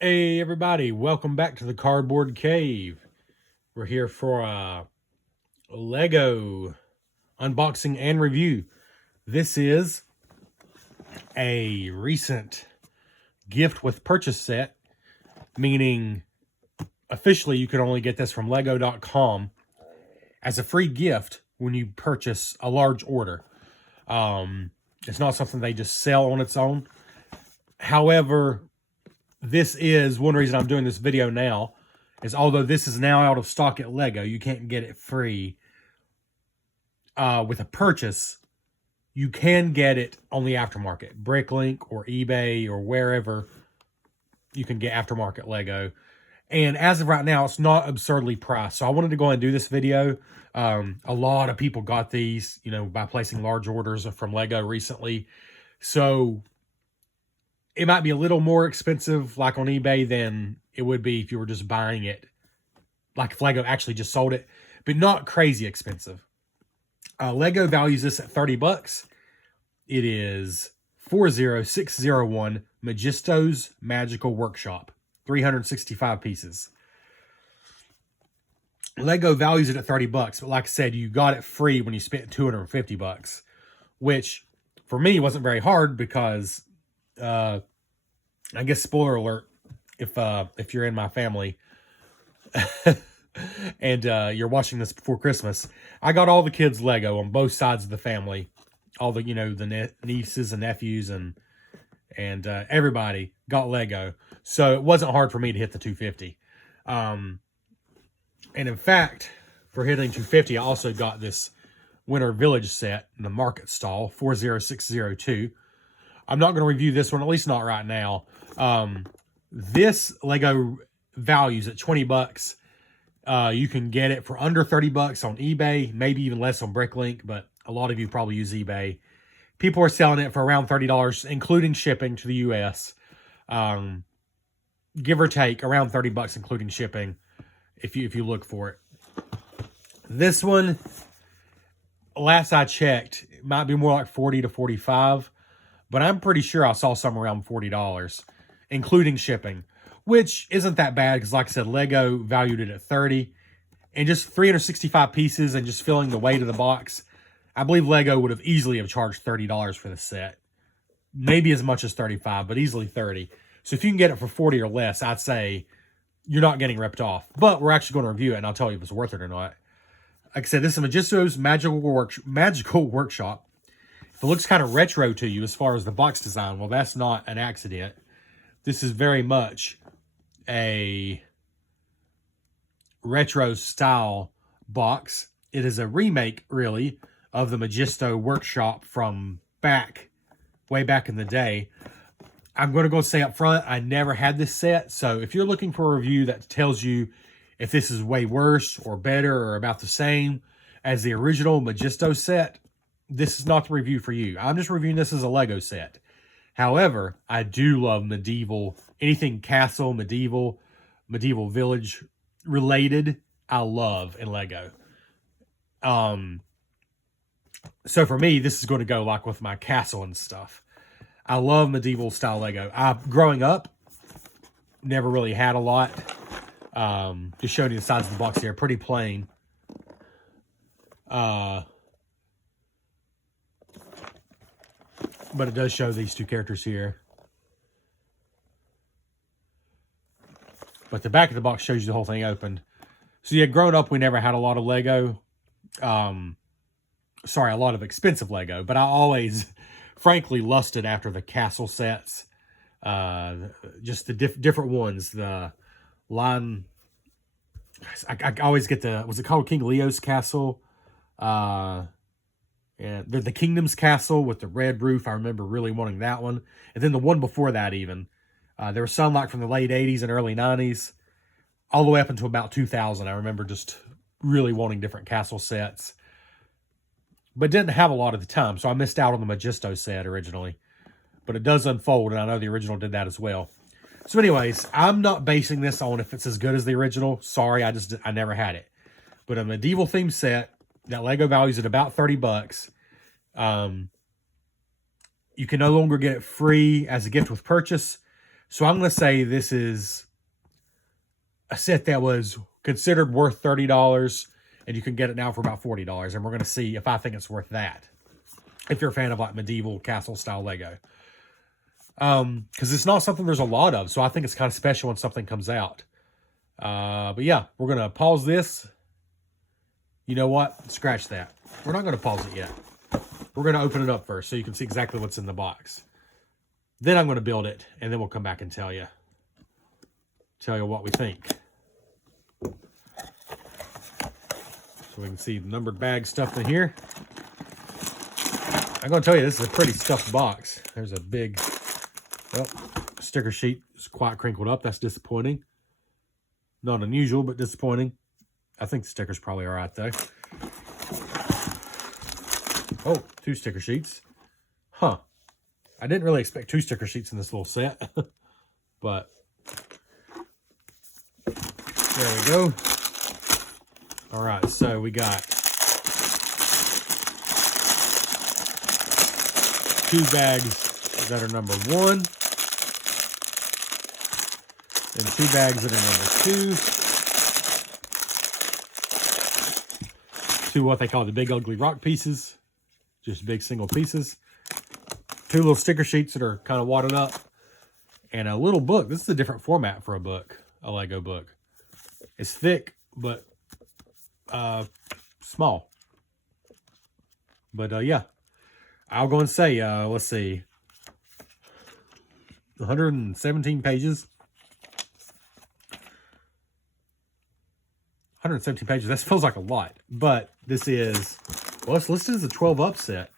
Hey everybody, welcome back to the Cardboard Cave. We're here for a Lego unboxing and review. This is a recent gift with purchase set, meaning officially you can only get this from lego.com as a free gift when you purchase a large order. It's not something they just sell on its own. However, this is one reason I'm doing this video now, is although this is now out of stock at Lego, you can't get it free with a purchase. You can get it on the aftermarket, Bricklink or eBay or wherever you can get aftermarket Lego. And as of right now, it's not absurdly priced. So I wanted to go ahead and do this video. A lot of people got these, by placing large orders from Lego recently. So it might be a little more expensive like on eBay than it would be if you were just buying it, like if Lego actually just sold it, but not crazy expensive. Lego values this at $30. It is 40601 Majisto's Magical Workshop, 365 pieces. Lego values it at $30, but like I said, you got it free when you spent $250, which for me wasn't very hard because I guess spoiler alert, if you're in my family and you're watching this before Christmas, I got all the kids Lego on both sides of the family. All the the nieces and nephews and everybody got Lego, so it wasn't hard for me to hit the 250. And in fact, for hitting 250, I also got this Winter Village set in the market stall, 40602. I'm not going to review this one, at least not right now. This Lego values at $20. You can get it for under $30 on eBay, maybe even less on Bricklink, but a lot of you probably use eBay. People are selling it for around $30, including shipping to the US. Give or take around $30, including shipping, if you look for it. This one, last I checked, it might be more like 40 to 45, but I'm pretty sure I saw somewhere around $40, including shipping, which isn't that bad because, like I said, Lego valued it at 30, and just 365 pieces and just filling the weight of the box. I believe Lego would have easily have charged $30 for the set, maybe as much as 35, but easily 30. So if you can get it for 40 or less, I'd say you're not getting ripped off. But we're actually going to review it, and I'll tell you if it's worth it or not. Like I said, this is Majisto's Magical Workshop. If it looks kind of retro to you as far as the box design, well, that's not an accident. This is very much a retro style box. It is a remake, really, of the Majisto Workshop from way back in the day. I'm going to go say up front, I never had this set. So if you're looking for a review that tells you if this is way worse or better or about the same as the original Majisto set, this is not the review for you. I'm just reviewing this as a Lego set. However, I do love medieval, anything castle, medieval village related, I love in Lego. So for me, this is going to go like with my castle and stuff. I love medieval style Lego. Growing up, never really had a lot. Just showing you the size of the box here, pretty plain. But it does show these two characters here. But the back of the box shows you the whole thing opened. So yeah, growing up, we never had a lot of Lego. Sorry, a lot of expensive Lego. But I always, frankly, lusted after the castle sets. Just the different ones. The line... I always get was it called King Leo's Castle? And the Kingdom's Castle with the red roof. I remember really wanting that one. And then the one before that even. There was some like from the late 80s and early 90s. All the way up until about 2000. I remember just really wanting different castle sets. But didn't have a lot at the time. So I missed out on the Majisto set originally. But it does unfold. And I know the original did that as well. So anyways, I'm not basing this on if it's as good as the original. Sorry, I never had it. But a medieval themed set that Lego values at about $30. You can no longer get it free as a gift with purchase. So I'm going to say this is a set that was considered worth $30, and you can get it now for about $40. And we're going to see if I think it's worth that, if you're a fan of like medieval castle style Lego. Because it's not something there's a lot of, so I think it's kind of special when something comes out. But yeah, we're going to pause this. You know what? Scratch that. We're not going to pause it yet. We're going to open it up first so you can see exactly what's in the box. Then I'm going to build it, and then we'll come back and tell you what we think. So we can see the numbered bag stuffed in here. I'm going to tell you, this is a pretty stuffed box. There's a big, well, sticker sheet is quite crinkled up. That's disappointing. Not unusual, but disappointing. I think the sticker's probably all right, though. Oh, 2 sticker sheets. Huh. I didn't really expect 2 sticker sheets in this little set. But there we go. All right, so we got 2 bags that are number 1. And 2 bags that are number 2. 2 what they call the big ugly rock pieces. Just big single pieces. 2 little sticker sheets that are kind of wadded up. And a little book. This is a different format for a book. A Lego book. It's thick, but small. But yeah. I'll go and say, let's see. 117 pages. 117 pages. That feels like a lot. But this is, well, it's listed as a 12 up set.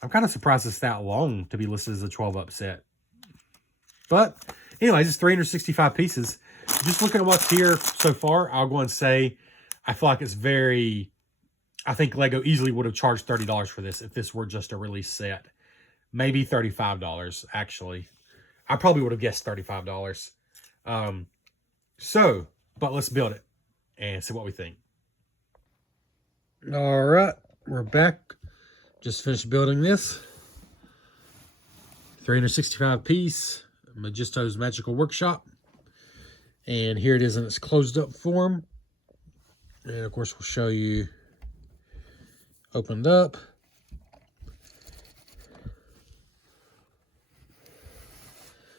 I'm kind of surprised it's that long to be listed as a 12 up set. But anyways, it's 365 pieces. Just looking at what's here so far, I'll go and say, I feel like it's very, I think Lego easily would have charged $30 for this if this were just a release set. Maybe $35, actually. I probably would have guessed $35. But let's build it and see what we think. All right, we're back. Just finished building this. 365 piece Majisto's Magical Workshop. And here it is in its closed up form. And of course we'll show you opened up.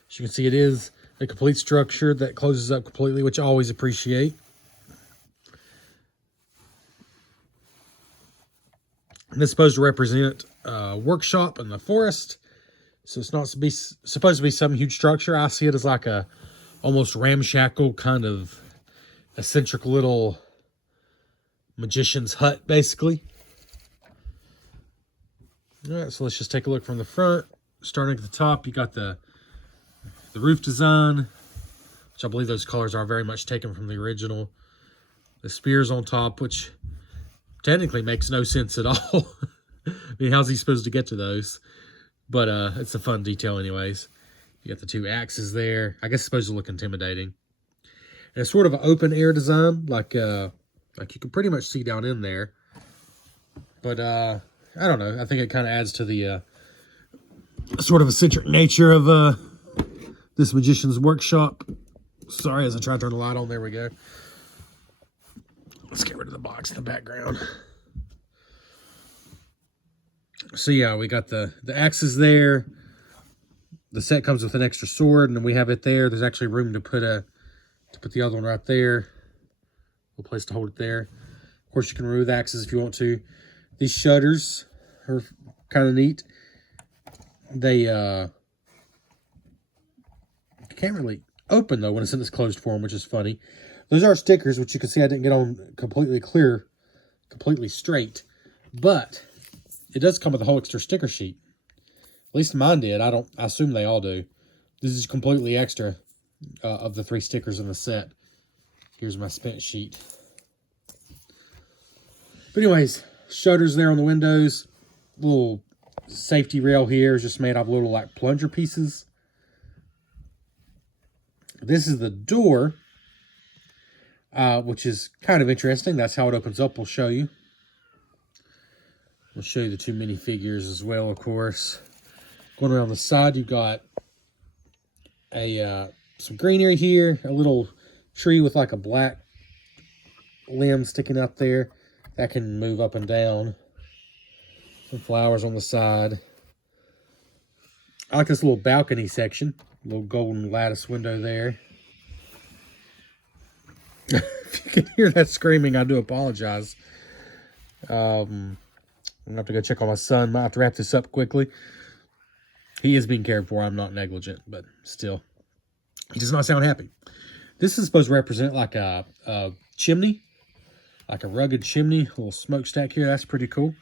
As you can see, it is a complete structure that closes up completely, which I always appreciate. And it's supposed to represent a workshop in the forest. So it's not supposed to be some huge structure. I see it as like a almost ramshackle kind of eccentric little magician's hut, basically. All right, so let's just take a look from the front. Starting at the top, you got the roof design, which I believe those colors are very much taken from the original. The spears on top, which technically makes no sense at all. I mean, how's he supposed to get to those? But it's a fun detail anyways. You got the 2 axes there. I guess it's supposed to look intimidating. And it's sort of an open air design, like you can pretty much see down in there. But I don't know. I think it kind of adds to the sort of eccentric nature of this magician's workshop. Sorry, as I try to turn the light on. There we go. Let's get rid of the box in the background. So yeah, we got the axes there. The set comes with an extra sword, and then we have it there. There's actually room to put the other one right there. A place to hold it there. Of course, you can remove the axes if you want to. These shutters are kind of neat. They can't really open though when it's in this closed form, which is funny. Those are stickers, which you can see I didn't get on completely clear, completely straight. But it does come with a whole extra sticker sheet. At least mine did. I assume they all do. This is completely extra of the 3 stickers in the set. Here's my spent sheet. But anyways, shutters there on the windows. Little safety rail here is just made out of little like plunger pieces. This is the door, which is kind of interesting. That's how it opens up. We'll show you. We'll show you the 2 minifigures as well, of course. Going around the side, you've got some greenery here, a little tree with like a black limb sticking up there that can move up and down. Some flowers on the side. I like this little balcony section, little golden lattice window there. If you can hear that screaming, I do apologize. I'm gonna have to go check on my son. Might have to wrap this up quickly. He is being cared for. I'm not negligent, but still, he does not sound happy. This is supposed to represent like a chimney, like a rugged chimney, a little smokestack here. That's pretty cool.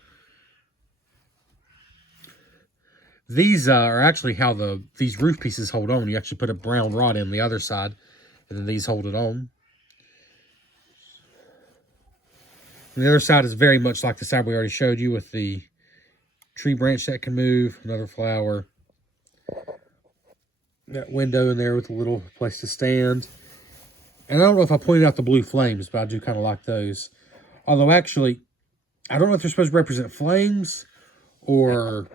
These are actually how these roof pieces hold on. You actually put a brown rod in the other side, and then these hold it on. And the other side is very much like the side we already showed you with the tree branch that can move, another flower. That window in there with a little place to stand. And I don't know if I pointed out the blue flames, but I do kind of like those. Although actually, I don't know if they're supposed to represent flames or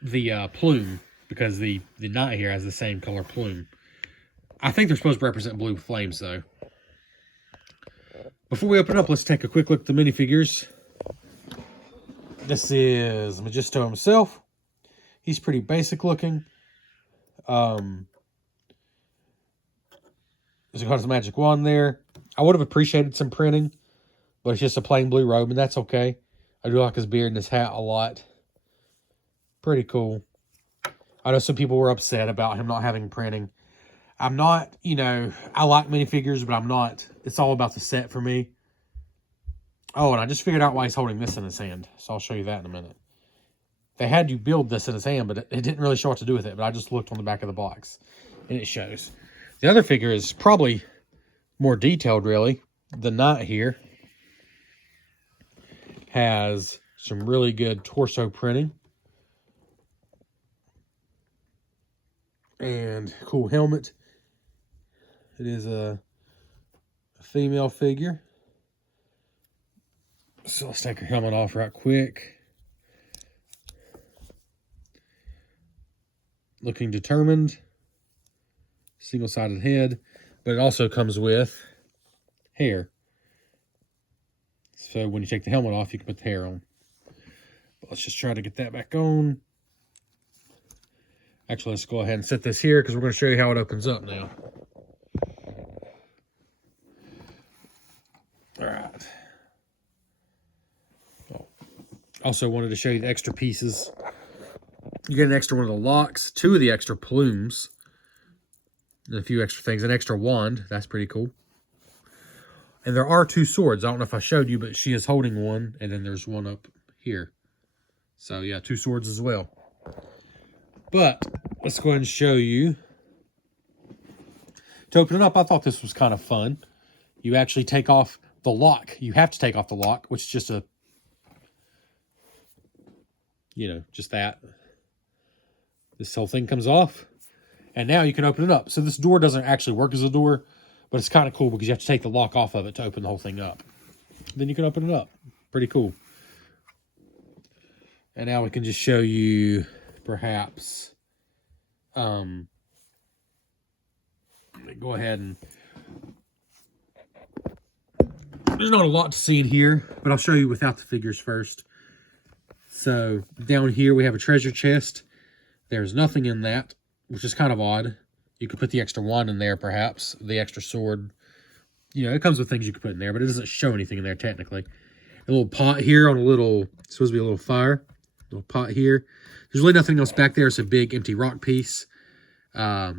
the plume, because the knight here has the same color plume. I think they're supposed to represent blue flames, though. Before we open up, let's take a quick look at the minifigures. This is Majisto himself. He's pretty basic looking. He's got his magic wand there. I would have appreciated some printing, but it's just a plain blue robe, and that's okay. I do like his beard and his hat a lot. Pretty cool. I know some people were upset about him not having printing. I'm not, I like minifigures, but I'm not. It's all about the set for me. Oh, and I just figured out why he's holding this in his hand. So I'll show you that in a minute. They had you build this in his hand, but it didn't really show what to do with it. But I just looked on the back of the box, and it shows. The other figure is probably more detailed, really. The knight here has some really good torso printing. And cool helmet. It is a female figure. So let's take her helmet off right quick. Looking determined. Single-sided head. But it also comes with hair. So when you take the helmet off, you can put the hair on. But let's just try to get that back on. Actually, let's go ahead and set this here because we're going to show you how it opens up now. All right. Also wanted to show you the extra pieces. You get an extra one of the locks, 2 of the extra plumes, and a few extra things. An extra wand. That's pretty cool. And there are 2 swords. I don't know if I showed you, but she is holding one, and then there's one up here. So, yeah, 2 swords as well. But let's go ahead and show you. To open it up, I thought this was kind of fun. You actually take off the lock. You have to take off the lock, which is just a, just that. This whole thing comes off. And now you can open it up. So this door doesn't actually work as a door, but it's kind of cool because you have to take the lock off of it to open the whole thing up. Then you can open it up. Pretty cool. And now we can just show you perhaps go ahead and there's not a lot to see in here, but I'll show you without the figures first. So down here we have a treasure chest. There's nothing in that, which is kind of odd. You could put the extra wand in there, perhaps the extra sword. It comes with things you could put in there, but it doesn't show anything in there technically. A little pot here on a little, it's supposed to be a little fire. Little pot here. There's really nothing else back there. It's a big empty rock piece. But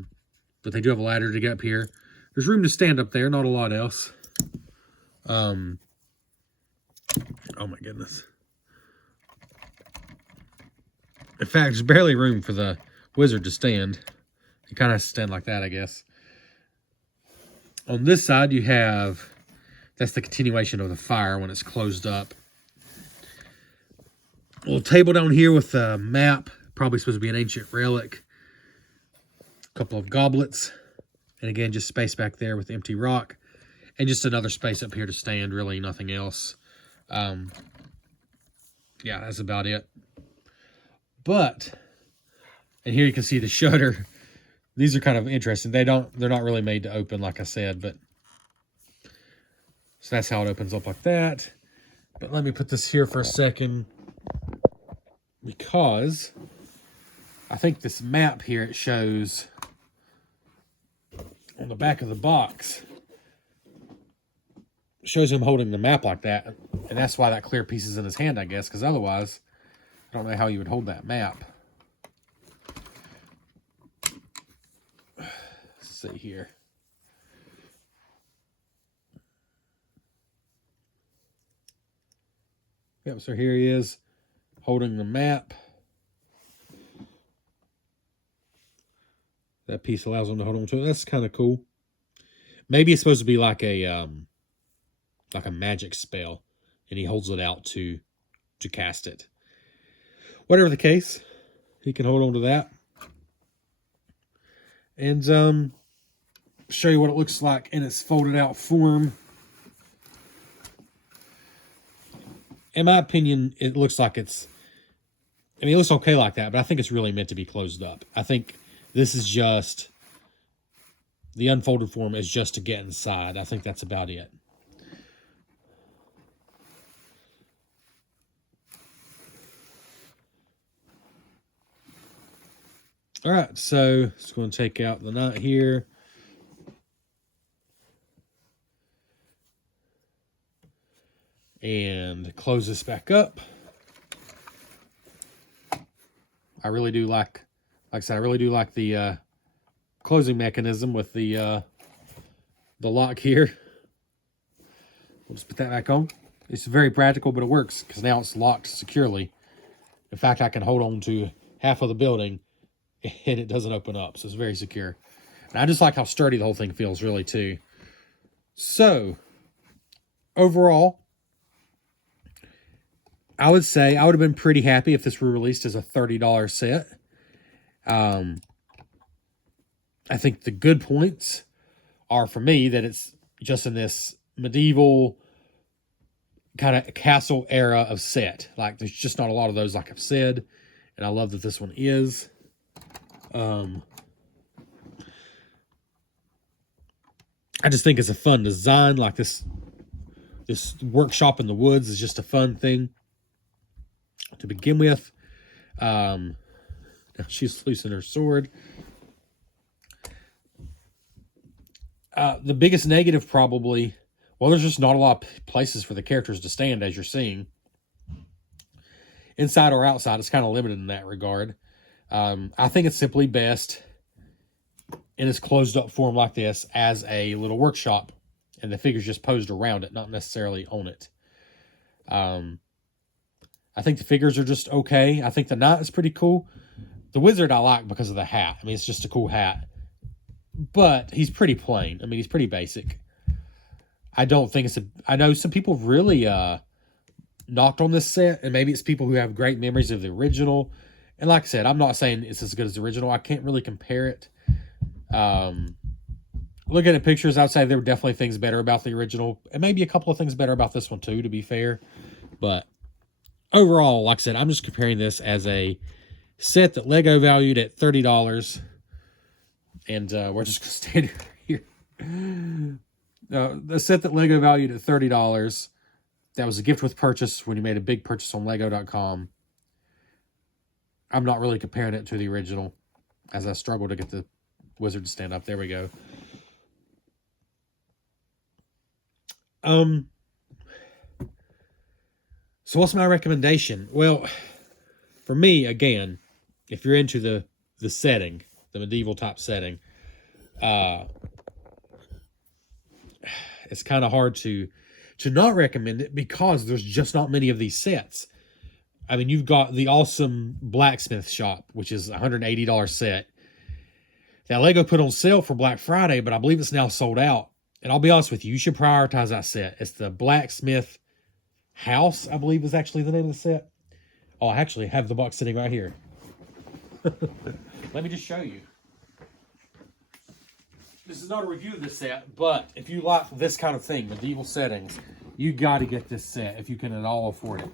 they do have a ladder to get up here. There's room to stand up there. Not a lot else. Oh my goodness. In fact, there's barely room for the wizard to stand. He kind of has to stand like that, I guess. On this side, you have... That's the continuation of the fire when it's closed up. A little table down here with a map. Probably supposed to be an ancient relic. A couple of goblets. And again, just space back there with empty rock. And just another space up here to stand. Really nothing else. Yeah, that's about it. But, and here you can see the shutter. These are kind of interesting. They're not really made to open, like I said, but so that's how it opens up like that. But let me put this here for a second, because I think this map here, it shows on the back of the box, shows him holding the map like that, and that's why that clear piece is in his hand, I guess, because otherwise I don't know how you would hold that map. Let's see here. Yep, so here he is holding the map. That piece allows him to hold on to it. That's kind of cool. Maybe it's supposed to be like a magic spell, and he holds it out to cast it. Whatever the case, he can hold on to that. And show you what it looks like in its folded out form. In my opinion, it looks like it's, I mean, it looks okay like that, but I think it's really meant to be closed up. I think this is just, the unfolded form is just to get inside. I think that's about it. All right, so just going to take out the nut here. And close this back up. I really do like I said, I really do like the closing mechanism with the lock here. We'll just put that back on. It's very practical, but it works because now it's locked securely. In fact, I can hold on to half of the building and it doesn't open up, so it's very secure. And I just like how sturdy the whole thing feels, really, too. So, overall, I would say I would have been pretty happy if this were released as a $30 set. I think the good points are, for me, that it's just in this medieval kind of castle era of set. Like, there's just not a lot of those, like I've said. And I love that this one is. I just think it's a fun design. Like, this workshop in the woods is just a fun thing to begin with. Now she's losing her sword. The biggest negative, probably, well, there's just not a lot of places for the characters to stand, as you're seeing. Inside or outside, it's kind of limited in that regard. I think it's simply best in its closed up form like this as a little workshop, and the figure's just posed around it, not necessarily on it. I think the figures are just okay. I think the knight is pretty cool. The wizard I like because of the hat. I mean, it's just a cool hat. But he's pretty plain. I mean, he's pretty basic. I don't think it's a... I know some people really knocked on this set, and maybe it's people who have great memories of the original. And like I said, I'm not saying it's as good as the original. I can't really compare it. Looking at pictures, I'd say there were definitely things better about the original, and maybe a couple of things better about this one too, to be fair. But overall, like I said, I'm just comparing this as a set that Lego valued at $30. And we're just going to stand here. The set that Lego valued at $30. That was a gift with purchase when you made a big purchase on Lego.com. I'm not really comparing it to the original, as I struggle to get the wizard to stand up. There we go. So what's my recommendation? Well, for me, again, if you're into the setting, the medieval type setting, it's kind of hard to not recommend it because there's just not many of these sets. I mean, you've got the awesome blacksmith shop, which is a $180 set that Lego put on sale for Black Friday, but I believe it's now sold out. And I'll be honest with you, you should prioritize that set. It's the Blacksmith House, I believe is actually the name of the set. Oh, I actually have the box sitting right here. Let me just show you. This is not a review of this set, but if you like this kind of thing, medieval settings, you got to get this set if you can at all afford it.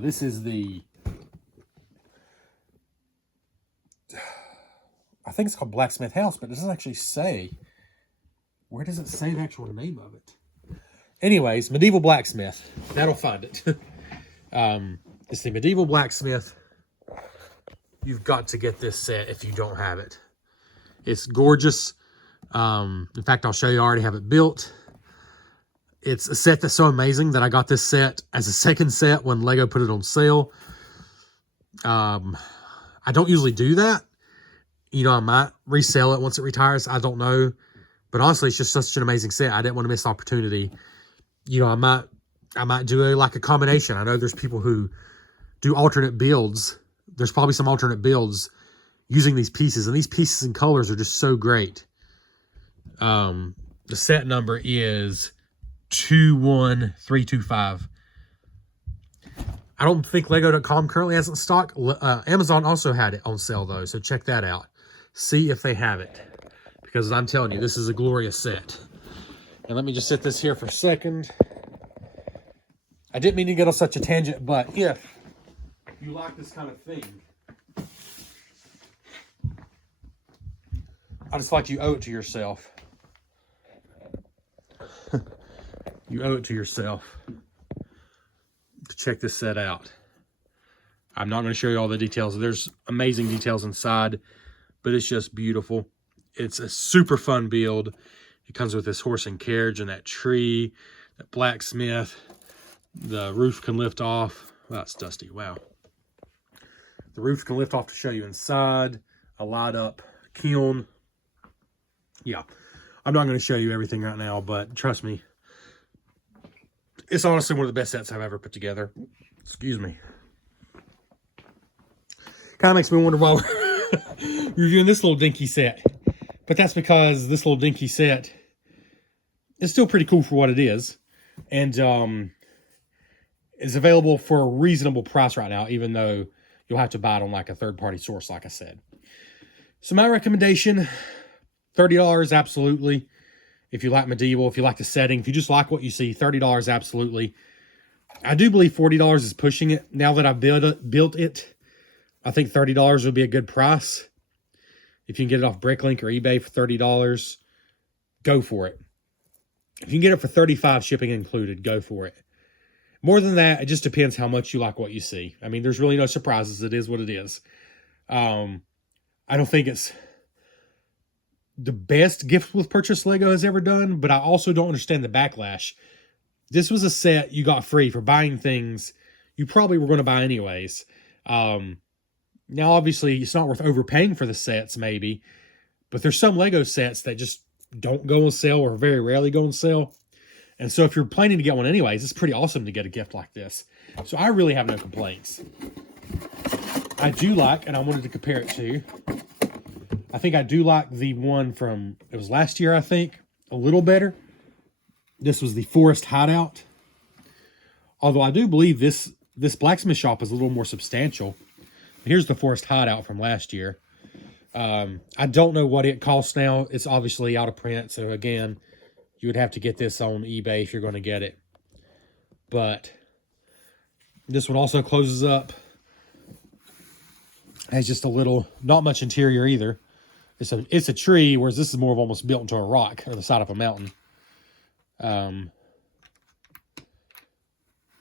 This is the... I I think it's called Blacksmith House, but it doesn't actually say. Where does it say the actual name of it? Anyways, Medieval Blacksmith. That'll find it. It's the Medieval Blacksmith. You've got to get this set if you don't have it. It's gorgeous. In fact, I'll show you. I already have it built. It's a set that's so amazing that I got this set as a second set when Lego put it on sale. I don't usually do that. You know, I might resell it once it retires. I don't know. But honestly, it's just such an amazing set. I didn't want to miss the opportunity. You know, I might do like a combination. I know there's people who do alternate builds. There's probably some alternate builds using these pieces. And these pieces and colors are just so great. The set number is 21325. I don't think Lego.com currently has it in stock. Amazon also had it on sale, though, so check that out. See if they have it, because I'm telling you, this is a glorious set. And let me just set this here for a second. I didn't mean to get on such a tangent, but if you like this kind of thing, I just like you owe it to yourself. You owe it to yourself to check this set out. I'm not going to show you all the details. There's amazing details inside, but it's just beautiful. It's a super fun build. It comes with this horse and carriage and that tree, that blacksmith. The roof can lift off. Wow, it's dusty. Wow. The roof can lift off to show you inside. A light up kiln. Yeah. I'm not going to show you everything right now, but trust me, it's honestly one of the best sets I've ever put together. Excuse me. Kind of makes me wonder why we're reviewing this little dinky set. But that's because this little dinky set is still pretty cool for what it is. And it's available for a reasonable price right now, even though you'll have to buy it on like a third-party source, like I said. So my recommendation, $30 absolutely. If you like medieval, if you like the setting, if you just like what you see, $30 absolutely. I do believe $40 is pushing it. Now that I've built it, I think $30 would be a good price. If you can get it off Bricklink or eBay for $30, go for it. If you can get it for $35, shipping included, go for it. More than that, it just depends how much you like what you see. I mean, there's really no surprises. It is what it is. I don't think it's the best gift with purchase Lego has ever done, but I also don't understand the backlash. This was a set you got free for buying things you probably were going to buy anyways. Now, obviously, it's not worth overpaying for the sets, maybe, but there's some Lego sets that just don't go on sale or very rarely go on sale. And so if you're planning to get one anyways, it's pretty awesome to get a gift like this. So I really have no complaints. I do like, and I wanted to compare it to, I think I do like the one from, it was last year, I think, a little better. This was the Forest Hideout. Although I do believe this blacksmith shop is a little more substantial. Here's the Forest Hideout from last year. I don't know what it costs now. It's obviously out of print. So again, you would have to get this on eBay if you're going to get it. But this one also closes up. Has just a little, not much interior either. It's a tree, whereas this is more of almost built into a rock or the side of a mountain.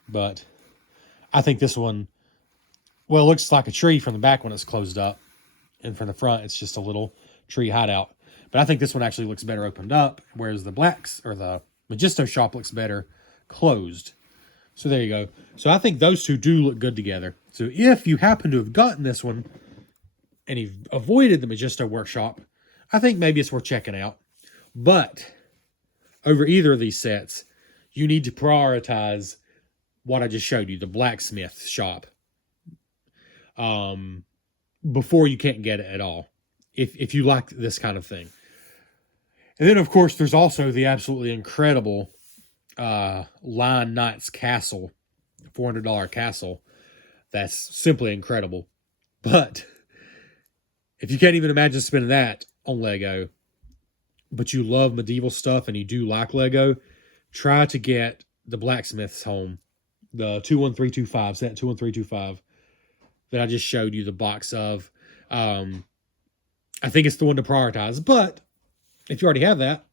But I think this one, well, it looks like a tree from the back when it's closed up. And from the front, it's just a little tree hideout. But I think this one actually looks better opened up, whereas the the Majisto shop looks better closed. So there you go. So I think those two do look good together. So if you happen to have gotten this one and you've avoided the Majisto workshop, I think maybe it's worth checking out. But over either of these sets, you need to prioritize what I just showed you, the blacksmith shop, before you can't get it at all, if you like this kind of thing. And then, of course, there's also the absolutely incredible Lion Knight's Castle, $400 castle. That's simply incredible. But if you can't even imagine spending that on Lego, but you love medieval stuff and you do like Lego, try to get the Blacksmith's Home, the 21325, set 21325, that I just showed you the box of. I think it's the one to prioritize. But if you already have that,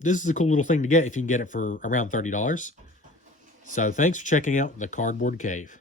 this is a cool little thing to get if you can get it for around $30. So thanks for checking out the Cardboard Cave.